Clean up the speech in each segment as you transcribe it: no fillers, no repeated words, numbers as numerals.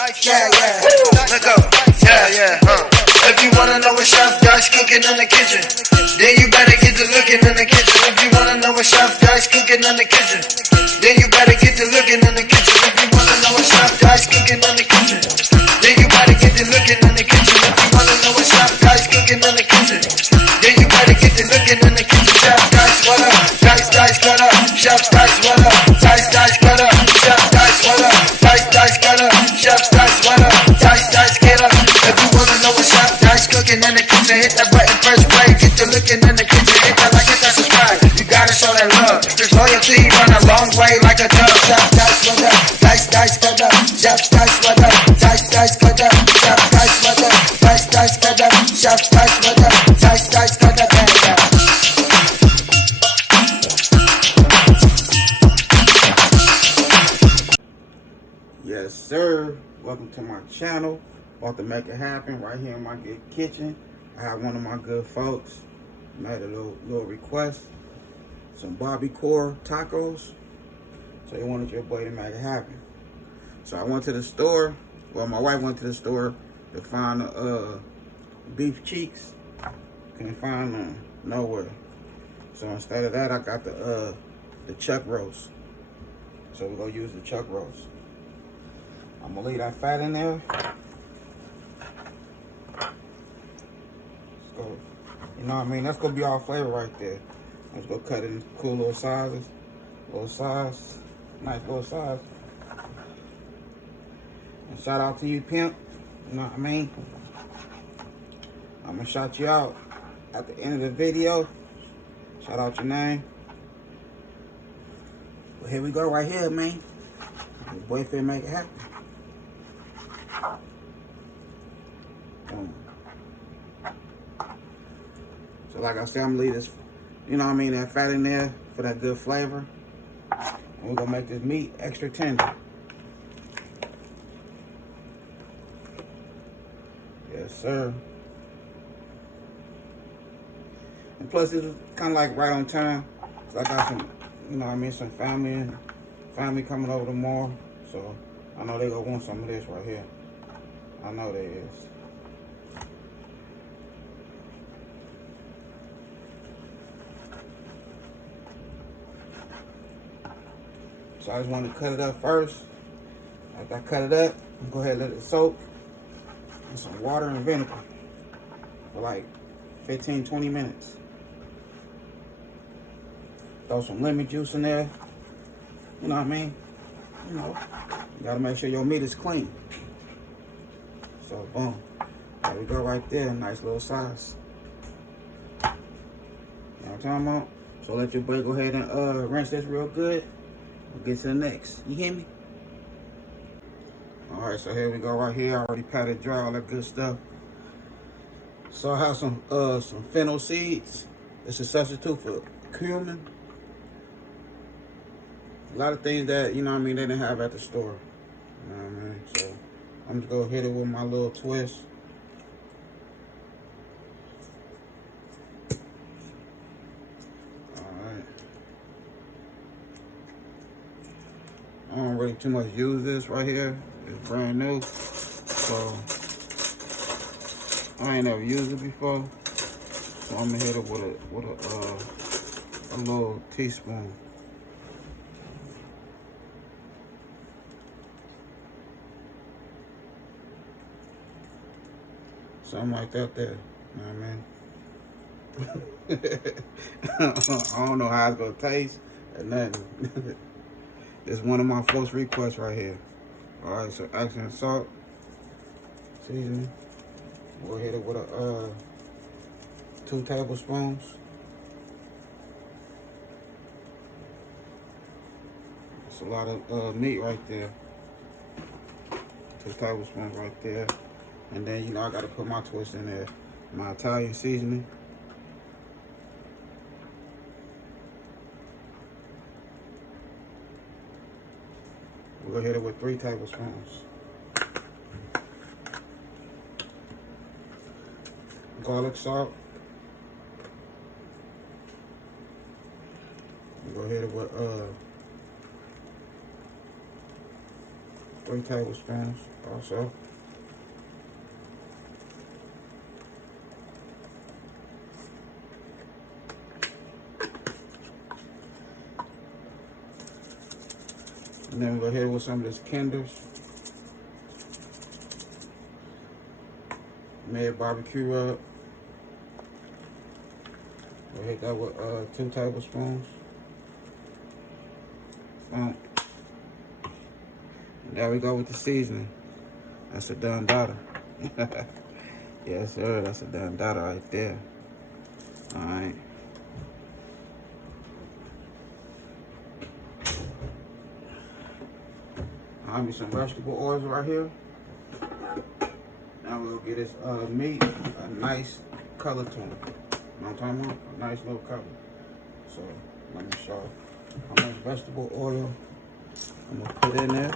Yeah, let go. Yeah. If you wanna know what Chef Dice cooking in the kitchen, then you better get to looking in the kitchen. If you wanna know what Chef Dice cooking in the kitchen, then you better get to looking in the kitchen. If you wanna know what Chef Dice cooking in the kitchen, then you better get to looking in the kitchen. If you wanna know what Chef Dice cooking in the kitchen, then you better get to looking in the kitchen. Chef Dice, what up? Dice, what up? Chef Dice, what up? Dice, what up? Chef Dice, what up? Dice, what up? Chef Dice, what up? Dice, get up. If you wanna know what Chef Dice cooking in the kitchen, hit that button first play. Get to looking in the kitchen, hit that like, hit that subscribe. You gotta show that love. There's loyalty run a long way like a dove. Chef Dice, what up? Dice, what up? Chef Dice, what up? Dice, what up? Chef Dice, what up? Dice, what up? Chef Dice, what up? Dice, what up? Yes, sir. Welcome to my channel. About to make it happen right here in my good kitchen. I have one of my good folks made a little request. Some barbacoa tacos. So he wanted your boy to make it happen. So I went to the store. Well, my wife went to the store to find beef cheeks. Couldn't find them nowhere. So instead of that, I got the chuck roast. So we're gonna use the chuck roast. I'm gonna leave that fat in there. Let's go. You know what I mean? That's gonna be our flavor right there. Let's go cut it in cool little sizes. Nice little size. And shout out to you, pimp. You know what I mean? I'm gonna shout you out at the end of the video. Shout out your name. Well, here we go right here, man. Your boy finna make it happen. Boom. So like I said, I'm gonna leave this, you know what I mean, that fat in there for that good flavor. And we're gonna make this meat extra tender. Yes, sir. And plus, this is kind of like right on time. So I got some, you know what I mean, some family coming over tomorrow. So I know they gonna want some of this right here. I know they is. So I just want to cut it up first. After I cut it up, go ahead and let it soak in some water and vinegar for like 15-20 minutes. Throw some lemon juice in there. You know what I mean? You know, you gotta make sure your meat is clean. So boom, there we go right there, nice little size. You know what I'm talking about? So let your boy go ahead and rinse this real good. We'll get to the next. You hear me? All right, so here we go right here. I already patted dry, all that good stuff. So I have some FENNEL seeds. It's a substitute for cumin. A lot of things that, you know what I mean, they didn't have at the store. You know what I mean? So I'm just gonna hit it with my little twist. Alright. I don't really too much use this right here. It's brand new. So I ain't never used it before. So I'm gonna hit it with a little teaspoon. Something like that there, you know what I mean? I don't know how it's gonna taste or nothing. It's one of my first requests right here. All right, so accent salt, seasoning. We'll hit it with 2 tablespoons. It's a lot of meat right there. 2 tablespoons right there. And then, you know, I got to put my twist in there. My Italian seasoning. We're going to hit it with 3 tablespoons. Garlic salt. We're going to hit it with 3 tablespoons also. And then we'll go ahead with some of this Kinder's Made barbecue rub. We'll hit that with 2 tablespoons. And there we go with the seasoning. That's a done daughter. Yes, sir. That's a done daughter right there. All right. I'll me some vegetable oils right here. Now we'll get this meat a nice color to it. You know what I'm talking about? A nice little color. So let me show how much vegetable oil I'm gonna put in there.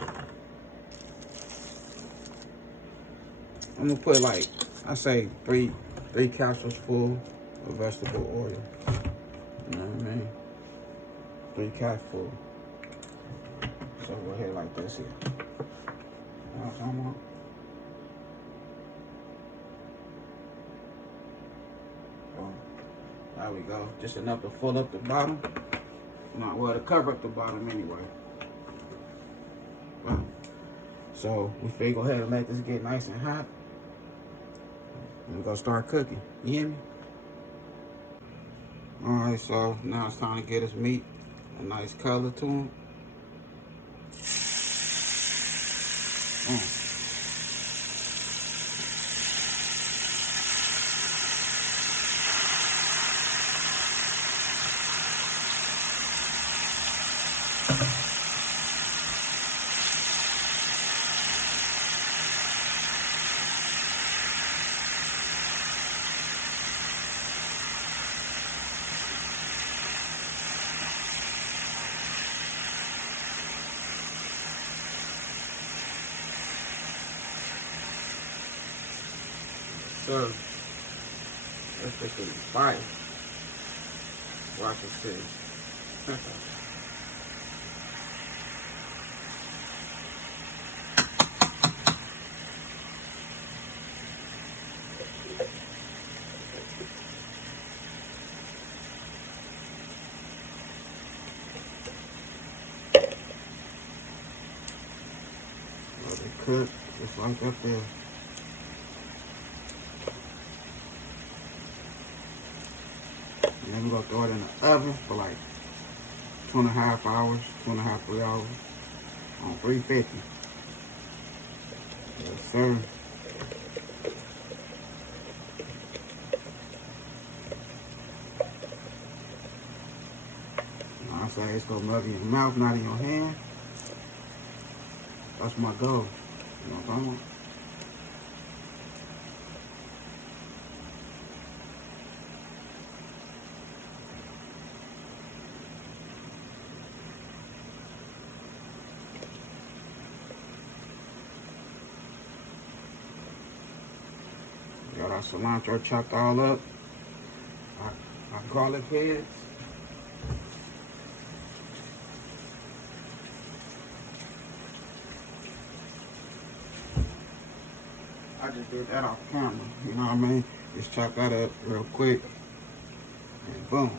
I'm gonna put like, I say three capsules full of vegetable oil. You know what I mean? 3 caps full. So go ahead like this here. You know what I'm talking about? There we go. Just enough to fill up the bottom. Not well to cover up the bottom anyway. So we figure go ahead and let this get nice and hot. And we're gonna start cooking. You hear me? Alright, so now it's time to get this meat a nice color to him. So let's put some fire. Watch this thing. Let it cook just like that there. And then we're gonna throw it in the oven for like 2.5 hours, 2.5, 3 hours on 350. Yes, sir. I say it's gonna melt in your mouth, not in your hand. That's my goal. You know what I'm talking about? Got our cilantro chopped all up. Our garlic heads. I just did that off camera, you know what I mean? Just chop that up real quick, and boom.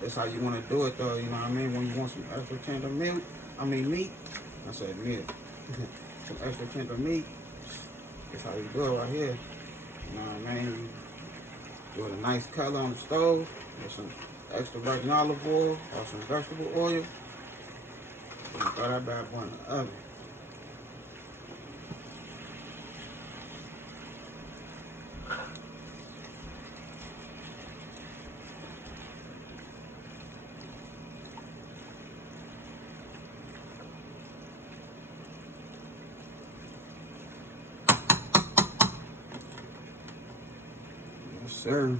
That's how you want to do it though, you know what I mean? When you want some extra tender meat, I said milk. Some extra tender meat, that's how you do it right here. You know what I mean? Do it a nice color on the stove, with some extra virgin olive oil or some vegetable oil. And throw that bad boy in the oven. Yes, sir.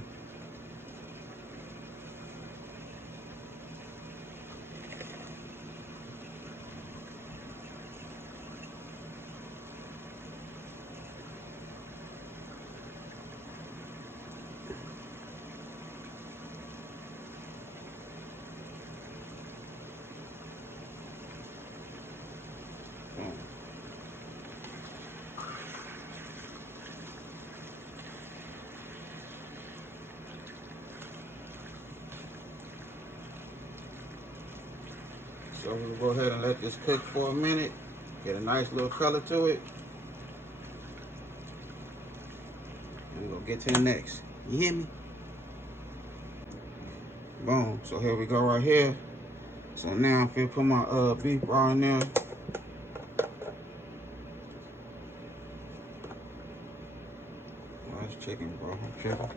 So we'll go ahead and let this cook for a minute. Get a nice little color to it. And we're gonna get to the next. You hear me? Boom. So here we go right here. So now I'm finna put my beef raw in there. Oh, that's chicken, bro. I'm tripping.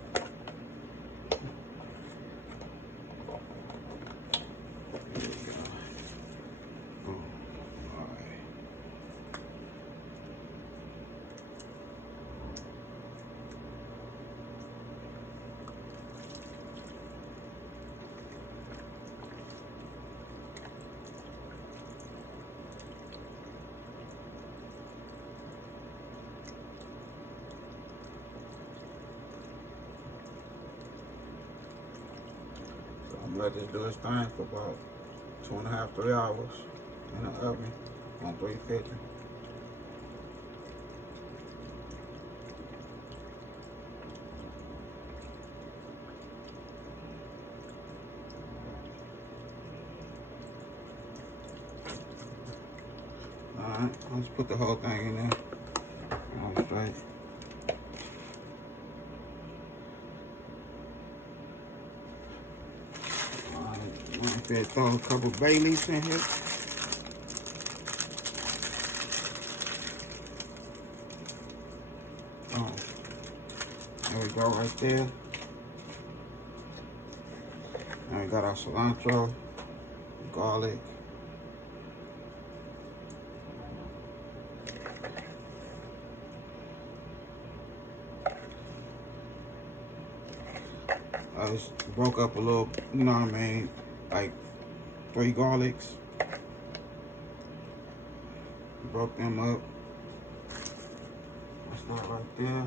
There we go. Boom. All right. I'm gonna let this do its thing for about 2.5 to 3 hours in the oven on 350. Alright, let's put the whole thing in there. All straight. I'm gonna throw a couple bay leaves in here. Oh, there we go right there. And we got our cilantro, garlic. I just broke up a little, you know what I mean, like 3 garlics. Broke them up. That's that right there.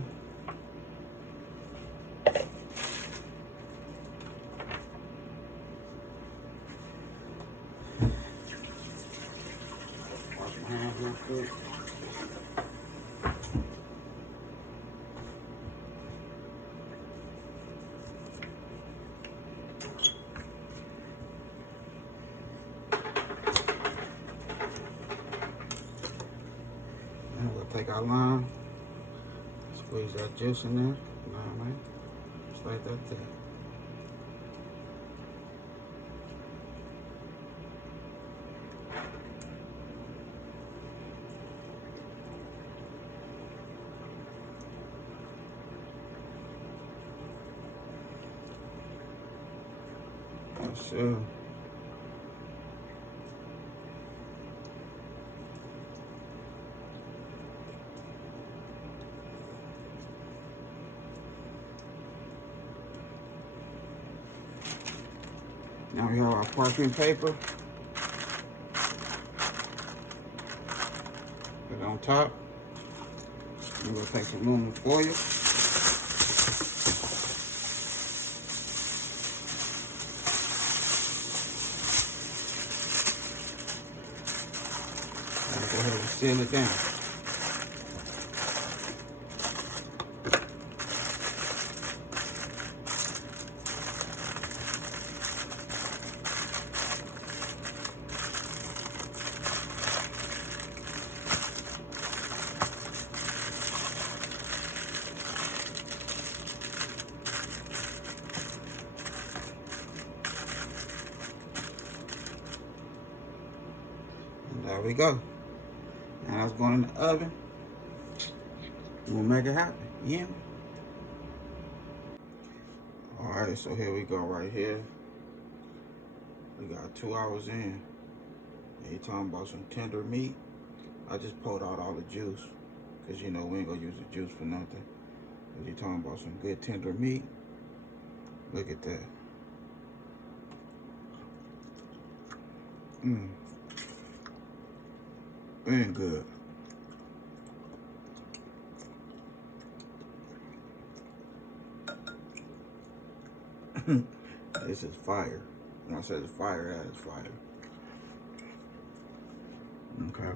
Wash my hands real quick. And we'll take our lime, squeeze that juice in there, you know what I mean? Just like that there. That's it. Now we have our parchment paper. Put it on top. We're gonna take some aluminum foil. And go ahead and seal it down. There we go. Now that's going in the oven. We'll make it happen. Yeah. Alright, so here we go right here. We got 2 hours in. And you talking about some tender meat. I just pulled out all the juice. Cause you know we ain't gonna use the juice for nothing. But you talking about some good tender meat. Look at that. Ain't good. This is fire. When I say it's fire, that is fire. Okay.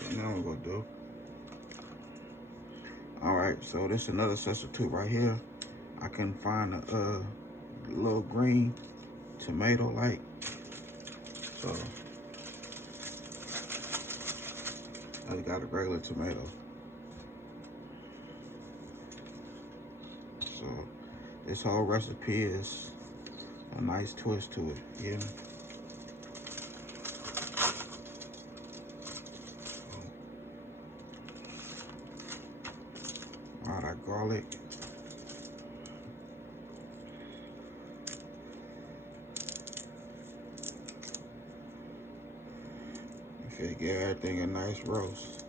So now what we're gonna do. Alright, so this is another substitute right here. I couldn't find a little green tomato like. So I got a regular tomato. So this whole recipe is a nice twist to it, you know. All that garlic. If you give everything a nice roast.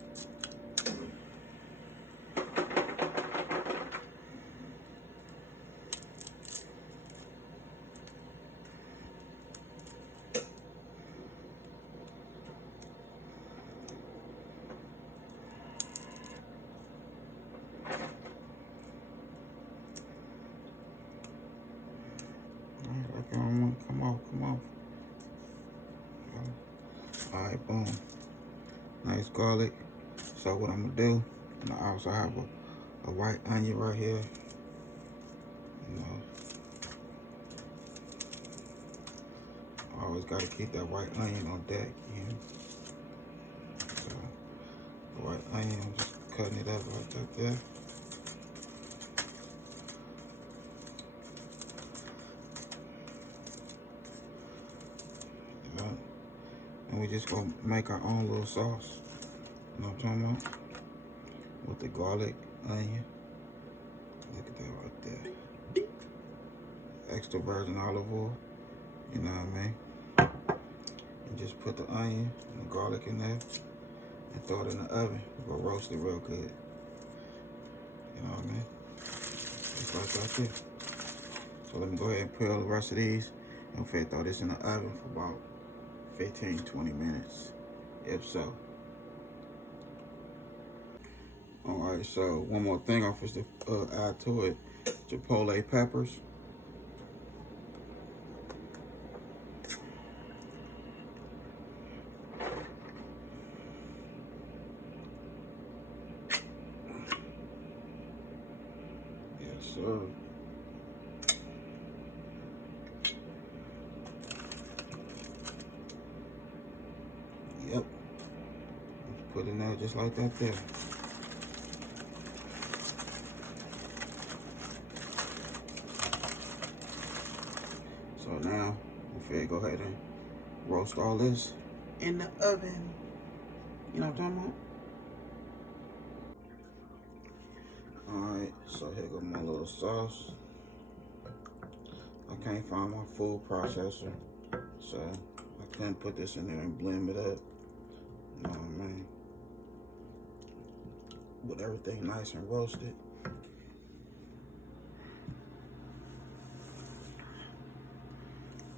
I don't want to come off. All right, boom. Nice garlic. So what I'm gonna do, and I also have a white onion right here. You know, I always gotta keep that white onion on deck. You know? So the white onion, I'm just cutting it up like that there. And we just gonna make our own little sauce. You know what I'm talking about? With the garlic, onion. Look at that right there. Extra virgin olive oil. You know what I mean? And just put the onion and the garlic in there and throw it in the oven. We're gonna roast it real good. You know what I mean? Just like that there. So let me go ahead and put all the rest of these. And I'm gonna throw this in the oven for about 15-20 minutes, if so. All right, so one more thing I'm supposed to add to it, chipotle peppers. Yes, sir. Yep. Let's put it in there just like that there. So now, I'm gonna go ahead and roast all this in the oven. You know what I'm talking about? Alright, so here goes my little sauce. I can't find my food processor, so I couldn't put this in there and blend it up. You know what I mean? With everything nice and roasted.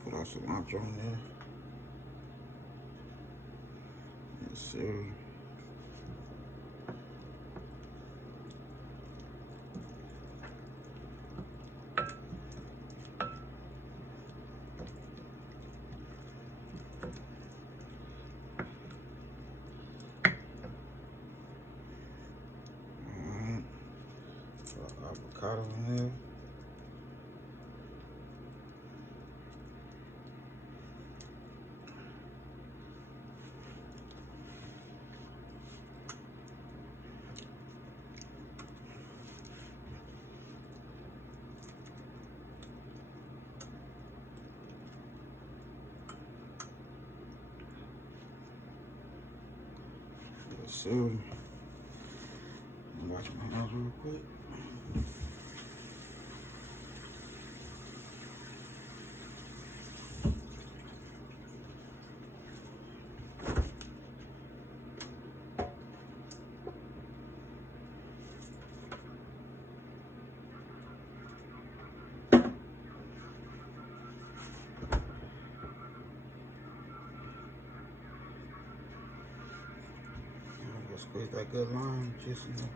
Put our cilantro in there. Yes, sir. Avocado in there. Yes, sir. Watch my hands real quick. Squeeze that good lime juice in there.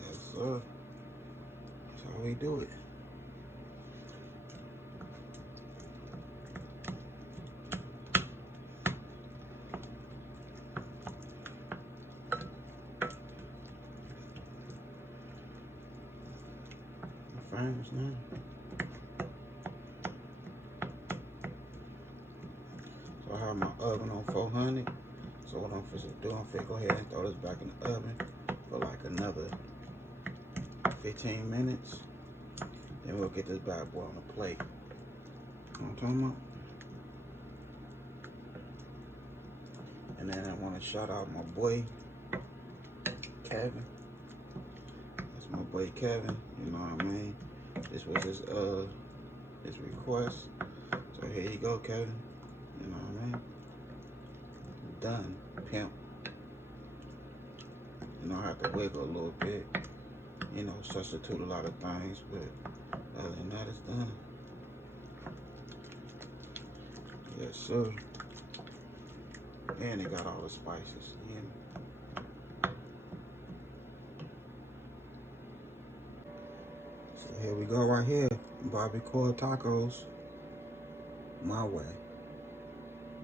Yes, sir. That's how we do it. almost done. So I have my oven on 400. So what I'm finna do, I'm finna go ahead and throw this back in the oven for like another 15 minutes. Then we'll get this bad boy on the plate. You know what I'm talking about? And then I want to shout out my boy, Kevin. That's my boy Kevin, you know what I mean? This was his request. So here you go, Kevin. You know what I mean? Done, pimp. You know, I have to wiggle a little bit. You know, substitute a lot of things, but other than that, it's done. Yes, sir. And it got all the spices. You hear me? So here we go right here. Barbacoa tacos. My way.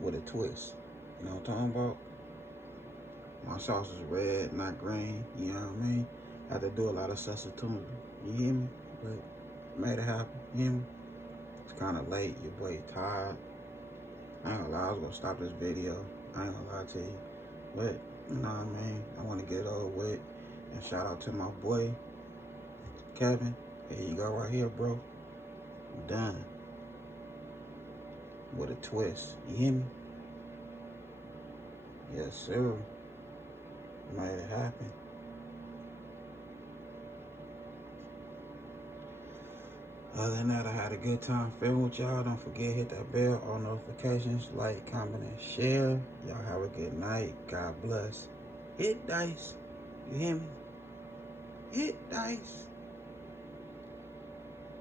With a twist. You know what I'm talking about? My sauce is red, not green. You know what I mean? I had to do a lot of substituting. You hear me? But made it happen. You hear me? It's kind of late. Your boy tired. I ain't gonna lie. I was gonna stop this video. I ain't gonna lie to you. But, you know what I mean? I want to get it over with. And shout out to my boy, Kevin. Here you go right here, bro. Done. With a twist. You hear me? Yes, sir. Made it happen. Other than that, I had a good time filming with y'all. Don't forget, hit that bell, all notifications, like, comment, and share. Y'all have a good night. God bless. Hit dice. You hear me? Hit dice.